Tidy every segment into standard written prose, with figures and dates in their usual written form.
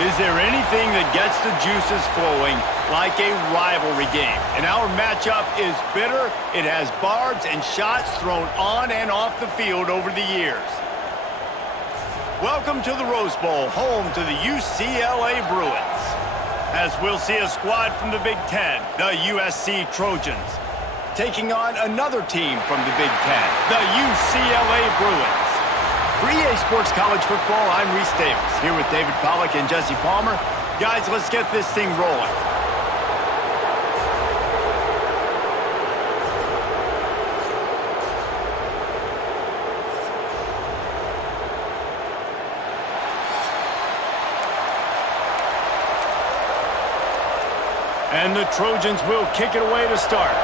Is there anything that gets the juices flowing like a rivalry game? And our matchup is bitter. It has barbs and shots thrown on and off the field over the years. Welcome to the Rose Bowl, home to the UCLA Bruins. As we'll see a squad from the Big Ten, the USC Trojans, taking on another team from the Big Ten, the UCLA Bruins. For EA Sports College Football, I'm Reese Davis, here with David Pollack and Jesse Palmer. Guys, let's get this thing rolling. And the Trojans will kick it away to start.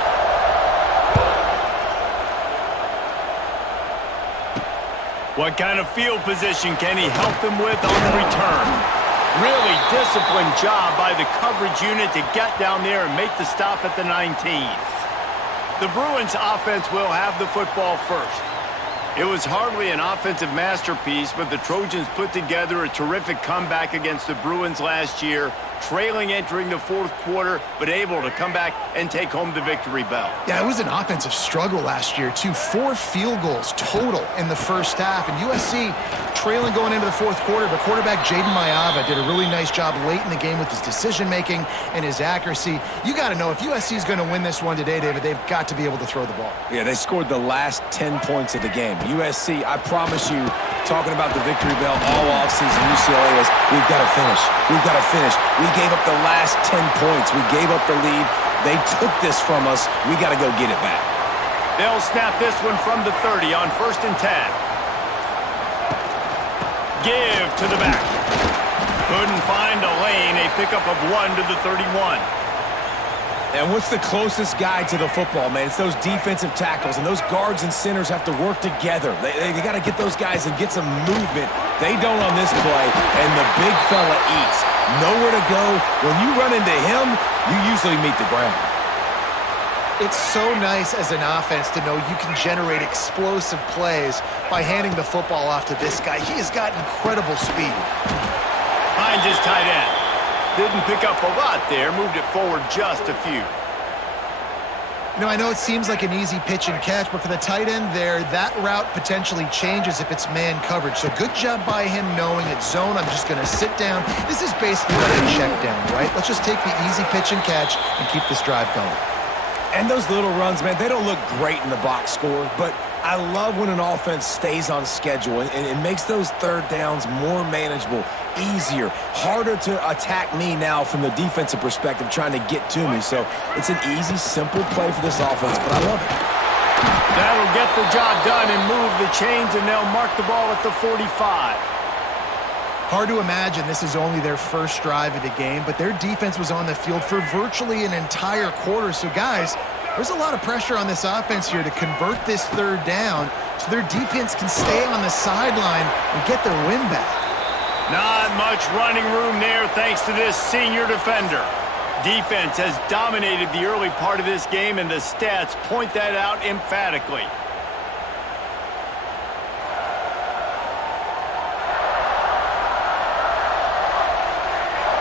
What kind of field position can he help them with on the return? Really disciplined job by the coverage unit to get down there and make the stop at the 19. The Bruins offense will have the football first. It was hardly an offensive masterpiece, but the Trojans put together a terrific comeback against the Bruins last year, trailing entering the fourth quarter, but able to come back and take home the victory bell. Yeah, it was an offensive struggle last year, too. 4 field goals total in the first half, and USC trailing going into the fourth quarter, but quarterback Jaden Mayava did a really nice job late in the game with his decision-making and his accuracy. You got to know, if USC is going to win this one today, David, they've got to be able to throw the ball. Yeah, they scored the last 10 points of the game. USC, I promise you, talking about the victory bell all offseason, UCLA was, we've got to finish. We've got to finish. We gave up the last 10 points. We gave up the lead. They took this from us. We got to go get it back. They'll snap this one from the 30 on 1st and 10. Give to the back. Couldn't find a lane. A pickup of 1 to the 31. And what's the closest guy to the football, man? It's those defensive tackles, and those guards and centers have to work together. They got to get those guys and get some movement. They don't on this play, and the big fella eats. Nowhere to go. When you run into him, you usually meet the ground. It's so nice as an offense to know you can generate explosive plays by handing the football off to this guy. He has got incredible speed. Finds his tight end. Didn't pick up a lot there, moved it forward just a few. You know, I know it seems like an easy pitch and catch, but for the tight end there, that route potentially changes if it's man coverage. So good job by him knowing it's zone. I'm just going to sit down. This is basically like a check down, right? Let's just take the easy pitch and catch and keep this drive going. And those little runs, man, they don't look great in the box score, but I love when an offense stays on schedule and it makes those third downs more manageable, easier, harder to attack me now from the defensive perspective trying to get to me. So it's an easy, simple play for this offense, but I love it. That'll get the job done and move the chains, and they'll mark the ball at the 45. Hard to imagine this is only their first drive of the game, but their defense was on the field for virtually an entire quarter. So, guys, there's a lot of pressure on this offense here to convert this third down so their defense can stay on the sideline and get their win back. Not much running room there thanks to this senior defender. Defense has dominated the early part of this game, and the stats point that out emphatically.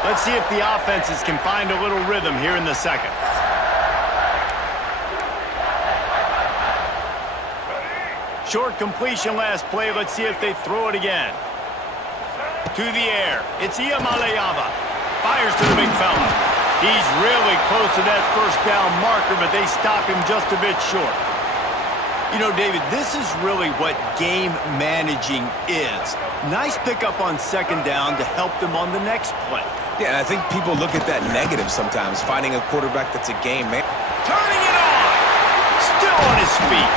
Let's see if the offenses can find a little rhythm here in the second. Short completion last play. Let's see if they throw it again. To the air. It's Iyamaleava. Fires to the big fella. He's really close to that first down marker, but they stop him just a bit short. You know, David, this is really what game managing is. Nice pickup on second down to help them on the next play. Yeah, and I think people look at that negative sometimes, finding a quarterback that's a game man. Turning it on. Still on his feet.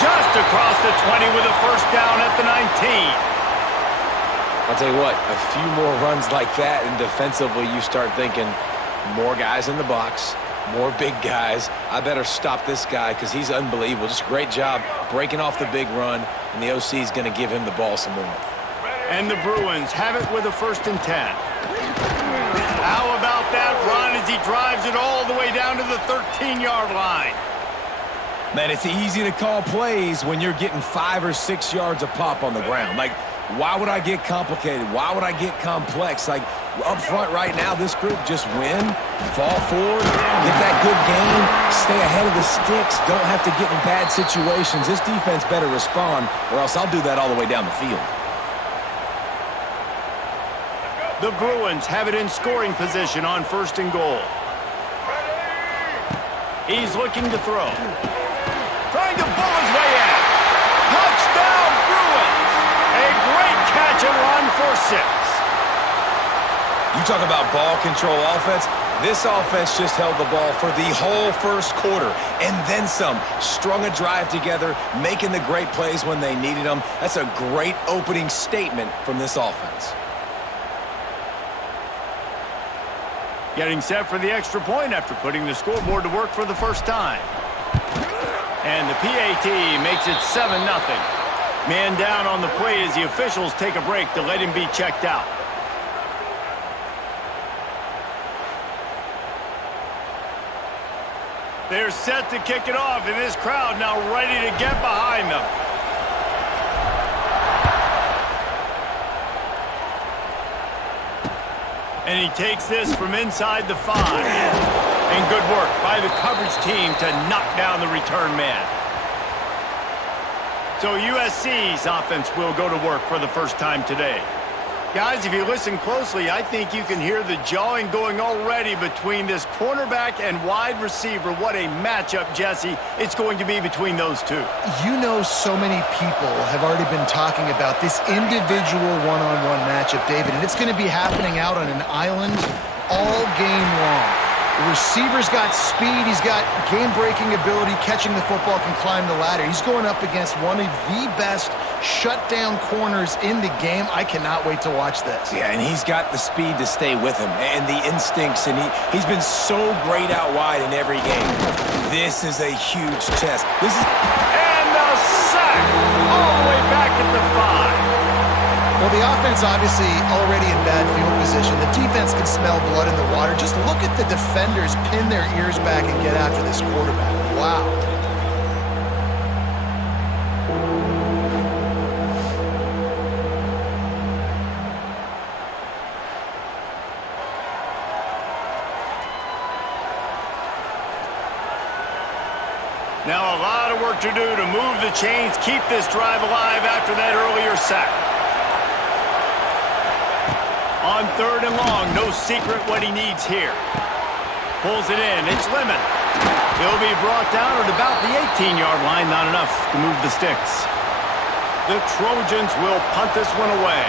Just across the 20 with a first down at the 19. I'll tell you what, a few more runs like that, and defensively you start thinking more guys in the box, more big guys. I better stop this guy because he's unbelievable. Just a great job breaking off the big run, and the OC is going to give him the ball some more. And the Bruins have it with a 1st and 10. How about that run as he drives it all the way down to the 13-yard line? Man, it's easy to call plays when you're getting 5 or 6 yards a pop on the ground. Like, Why would I get complicated? Why would I get complex? Like, up front right now, this group just win, fall forward, get that good game, stay ahead of the sticks, don't have to get in bad situations. This defense better respond, or else I'll do that all the way down the field. The Bruins have it in scoring position on 1st and goal. He's looking to throw. Trying to bull his way out. Touchdown, Bruins! A great catch and run for 6. You talk about ball control offense. This offense just held the ball for the whole first quarter and then some. Strung a drive together, making the great plays when they needed them. That's a great opening statement from this offense. Getting set for the extra point after putting the scoreboard to work for the first time. And the PAT makes it 7-0. Man down on the play as the officials take a break to let him be checked out. They're set to kick it off, and this crowd now ready to get behind them. And he takes this from inside the 5. And good work by the coverage team to knock down the return man. So USC's offense will go to work for the first time today. Guys, if you listen closely, I think you can hear the jawing going already between this cornerback and wide receiver. What a matchup, Jesse, it's going to be between those two. You know, so many people have already been talking about this individual one-on-one matchup, David, and it's going to be happening out on an island all game long. The receiver's got speed, he's got game-breaking ability, catching the football, can climb the ladder. He's going up against one of the best shutdown corners in the game. I cannot wait to watch this. Yeah, and he's got the speed to stay with him and the instincts, and he's been so great out wide in every game. This is a huge test. This is... And the sack all the way back at the 5. Well, the offense obviously already in bad field position. The defense can smell blood in the water. Just look at the defenders pin their ears back and get after this quarterback. Wow. Now a lot of work to do to move the chains, keep this drive alive after that earlier sack. On 3rd and long, no secret what he needs here. Pulls it in, it's Lemon. He'll be brought down at about the 18-yard line, not enough to move the sticks. The Trojans will punt this one away.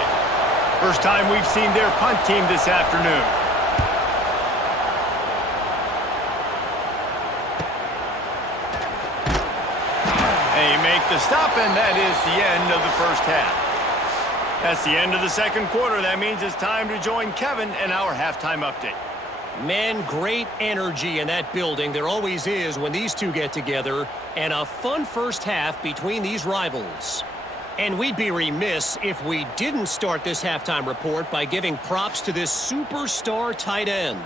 First time we've seen their punt team this afternoon. They make the stop, and that is the end of the first half. That's the end of the second quarter. That means it's time to join Kevin in our halftime update. Man, great energy in that building. There always is when these two get together. And a fun first half between these rivals. And we'd be remiss if we didn't start this halftime report by giving props to this superstar tight end.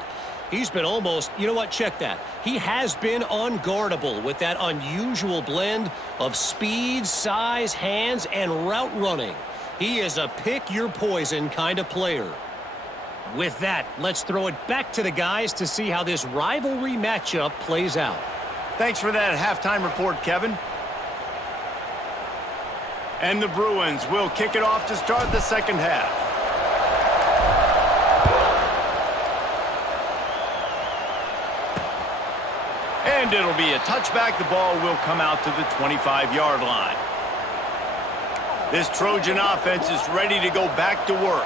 He's been almost, you know what, check that. He has been unguardable with that unusual blend of speed, size, hands, and route running. He is a pick-your-poison kind of player. With that, let's throw it back to the guys to see how this rivalry matchup plays out. Thanks for that halftime report, Kevin. And the Bruins will kick it off to start the second half. And it'll be a touchback. The ball will come out to the 25-yard line. This Trojan offense is ready to go back to work.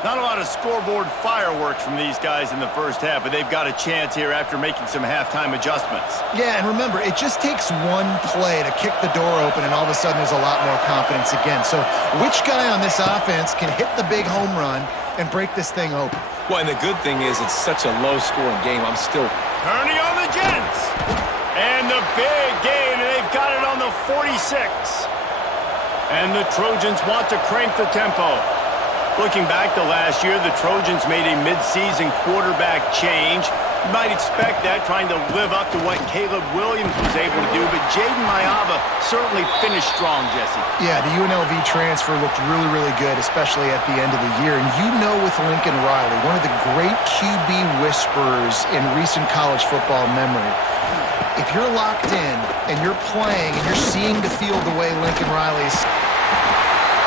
Not a lot of scoreboard fireworks from these guys in the first half, but they've got a chance here after making some halftime adjustments. Yeah, and remember, it just takes one play to kick the door open, and all of a sudden there's a lot more confidence again. So which guy on this offense can hit the big home run and break this thing open? Well, and the good thing is it's such a low-scoring game. I'm still... Turning on the Jets. And the big gain, and they've got it on the 46. And the Trojans want to crank the tempo. Looking back to last year, the Trojans made a mid-season quarterback change. You might expect that, trying to live up to what Caleb Williams was able to do, but Jaden Mayava certainly finished strong, Jesse. Yeah, the UNLV transfer looked really, really good, especially at the end of the year. And you know with Lincoln Riley, one of the great QB whisperers in recent college football memory, if you're locked in and you're playing and you're seeing the field the way Lincoln Riley's...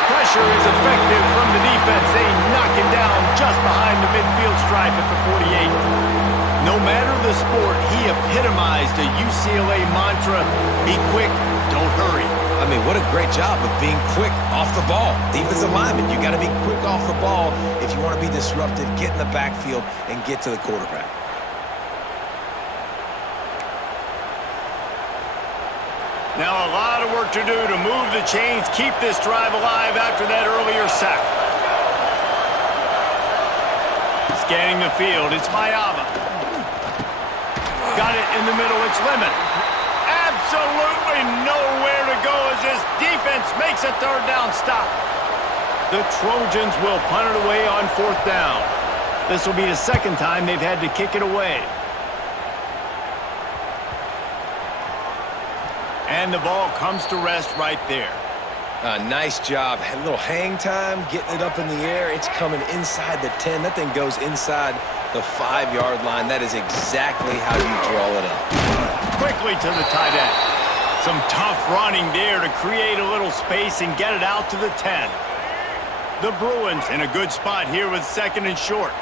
Pressure is effective from the defense. They knock him down just behind the midfield stripe at the 48. No matter the sport, he epitomized the UCLA mantra, be quick, don't hurry. I mean, what a great job of being quick off the ball. Defensive lineman, you got to be quick off the ball if you want to be disruptive, get in the backfield, and get to the quarterback. Now a lot of work to do to move the chains, keep this drive alive after that earlier sack. Scanning the field, it's Mayava. Got it in the middle, it's Lemon. Absolutely nowhere to go as this defense makes a third down stop. The Trojans will punt it away on fourth down. This will be the second time they've had to kick it away. And the ball comes to rest right there. Nice job. A little hang time, getting it up in the air. It's coming inside the 10. That thing goes inside the 5-yard line. That is exactly how you draw it up. Quickly to the tight end. Some tough running there to create a little space and get it out to the 10. The Bruins in a good spot here with second and short.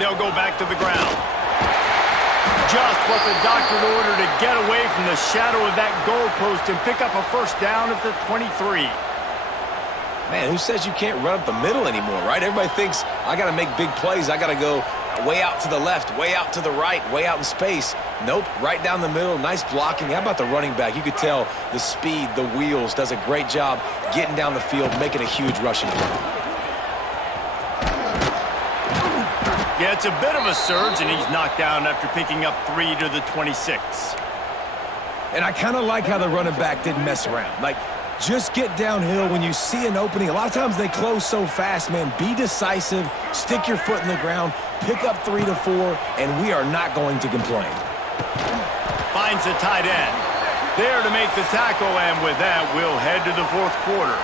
They'll go back to the ground. Just what the doctor ordered to get away from the shadow of that goalpost and pick up a first down at the 23. Man, who says you can't run up the middle anymore, right? Everybody thinks, I got to make big plays. I got to go way out to the left, way out to the right, way out in space. Nope, right down the middle. Nice blocking. How about the running back? You could tell the speed, the wheels, does a great job getting down the field, making a huge rushing play. Yeah, it's a bit of a surge, and he's knocked down after picking up 3 to the 26. And I kind of like how the running back didn't mess around. Like, just get downhill when you see an opening. A lot of times they close so fast, man. Be decisive, stick your foot in the ground, pick up 3 to 4, and we are not going to complain. Finds the tight end. There to make the tackle, and with that, we'll head to the fourth quarter.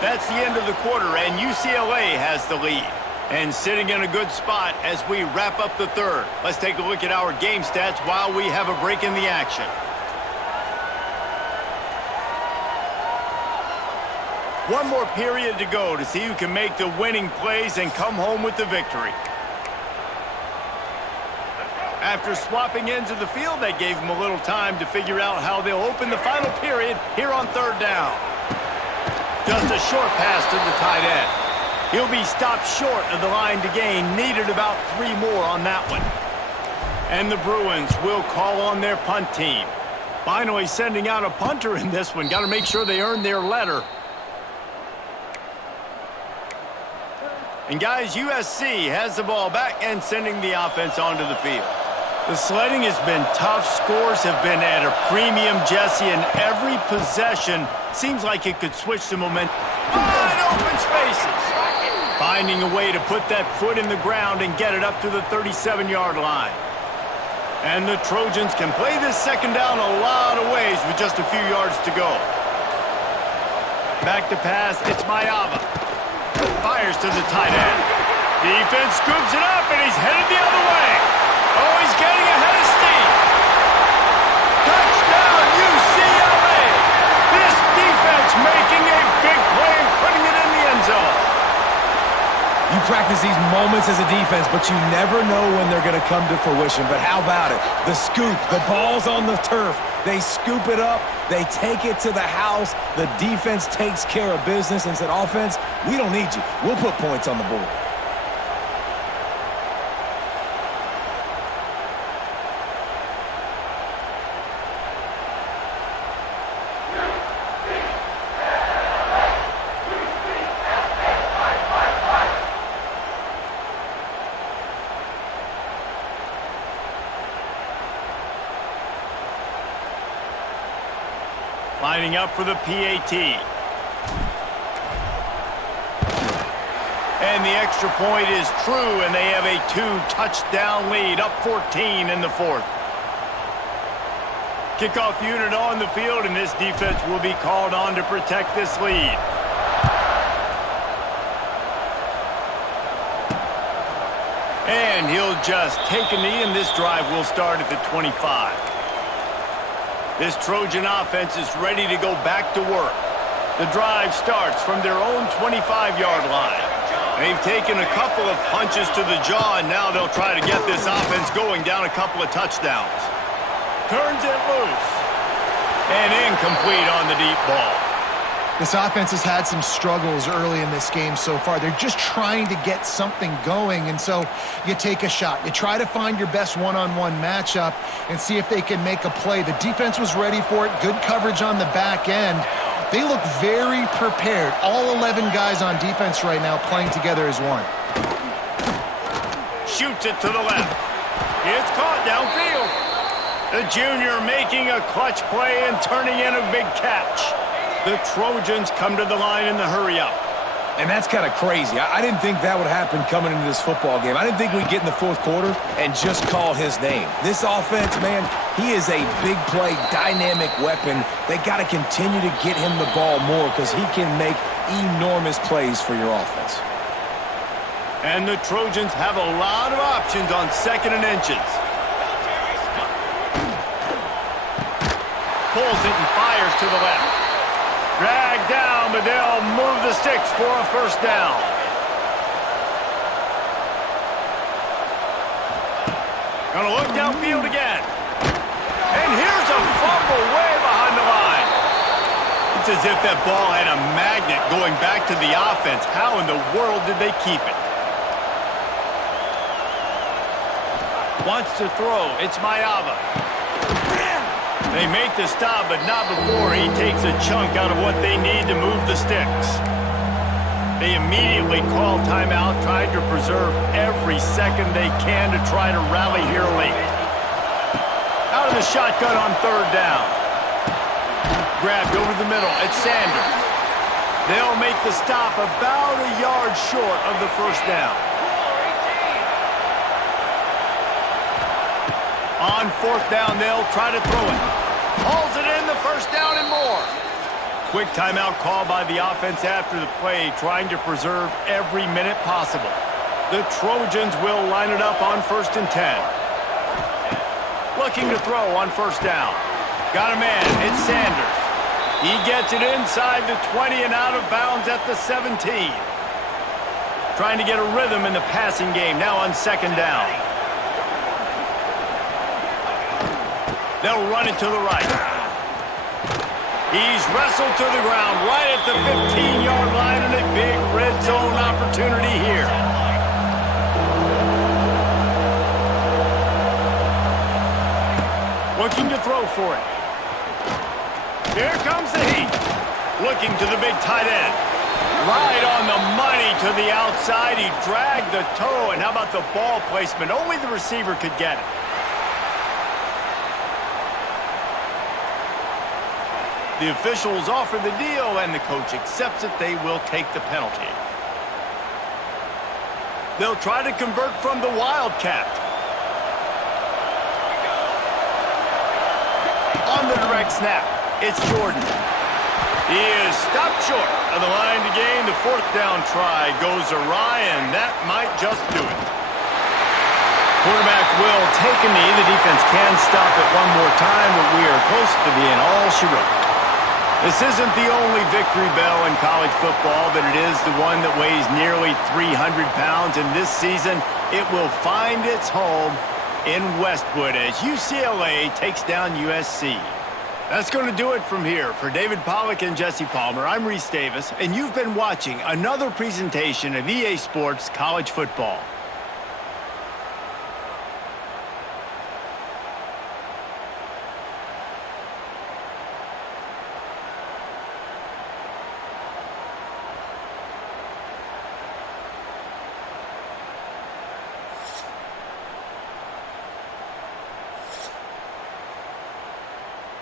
That's the end of the quarter, and UCLA has the lead. And sitting in a good spot as we wrap up the third. Let's take a look at our game stats while we have a break in the action. One more period to go to see who can make the winning plays and come home with the victory. After swapping ends of the field, that gave them a little time to figure out how they'll open the final period here on third down. Just a short pass to the tight end. He'll be stopped short of the line to gain. Needed about 3 more on that one. And the Bruins will call on their punt team. Finally sending out a punter in this one. Got to make sure they earn their letter. And guys, USC has the ball back and sending the offense onto the field. The sledding has been tough. Scores have been at a premium, Jesse, and every possession seems like it could switch the momentum. Wide open spaces. Finding a way to put that foot in the ground and get it up to the 37-yard line. And the Trojans can play this second down a lot of ways with just a few yards to go. Back to pass, it's Mayava. Fires to the tight end. Defense scoops it up, and he's headed the other way. Oh, he's getting ahead of steam. Touchdown, UCLA. This defense making a big play and putting it in the end zone. You practice these moments as a defense, but you never know when they're going to come to fruition. But how about it? The scoop, the ball's on the turf. They scoop it up. They take it to the house. The defense takes care of business and said, offense, we don't need you. We'll put points on the board. Lining up for the PAT. And the extra point is true, and they have a 2-touchdown lead, up 14 in the fourth. Kickoff unit on the field, and this defense will be called on to protect this lead. And he'll just take a knee, and this drive will start at the 25. This Trojan offense is ready to go back to work. The drive starts from their own 25-yard line. They've taken a couple of punches to the jaw, and now they'll try to get this offense going down a couple of touchdowns. Turns it loose. And incomplete on the deep ball. This offense has had some struggles early in this game so far. They're just trying to get something going, and so you take a shot. You try to find your best one-on-one matchup and see if they can make a play. The defense was ready for it. Good coverage on the back end. They look very prepared. All 11 guys on defense right now playing together as one. Shoots it to the left. It's caught downfield. The junior making a clutch play and turning in a big catch. The Trojans come to the line in the hurry-up. And that's kind of crazy. I didn't think that would happen coming into this football game. I didn't think we'd get in the fourth quarter and just call his name. This offense, man, he is a big play, dynamic weapon. They got to continue to get him the ball more because he can make enormous plays for your offense. And the Trojans have a lot of options on 2nd and inches. Pulls it and fires to the left. Dragged down, but they'll move the sticks for a first down. Gonna look downfield again. And here's a fumble way behind the line. It's as if that ball had a magnet going back to the offense. How in the world did they keep it? Wants to throw. It's Maeva. They make the stop, but not before he takes a chunk out of what they need to move the sticks. They immediately call timeout, trying to preserve every second they can to try to rally here late. Out of the shotgun on 3rd down. Grabbed over the middle. It's Sanders. They'll make the stop about a yard short of the first down. On 4th down, they'll try to throw it. Hauls it in, the first down and more. Quick timeout call by the offense after the play, trying to preserve every minute possible. The Trojans will line it up on 1st and 10. Looking to throw on 1st down. Got a man, it's Sanders. He gets it inside the 20 and out of bounds at the 17. Trying to get a rhythm in the passing game, now on 2nd down. They'll run it to the right. He's wrestled to the ground right at the 15-yard line, and a big red zone opportunity here. Looking to throw for it. Here comes the heat. Looking to the big tight end. Right on the money to the outside. He dragged the toe, and how about the ball placement? Only the receiver could get it. The officials offer the deal, and the coach accepts it. They will take the penalty. They'll try to convert from the Wildcat. On the direct snap, it's Jordan. He is stopped short of the line to gain. The 4th down try goes awry, and that might just do it. Quarterback will take a knee. The defense can stop it one more time, but we are close to being all she wrote. This isn't the only victory bell in college football, but it is the one that weighs nearly 300 pounds. And this season, it will find its home in Westwood as UCLA takes down USC. That's going to do it from here. For David Pollack and Jesse Palmer, I'm Reese Davis, and you've been watching another presentation of EA Sports College Football.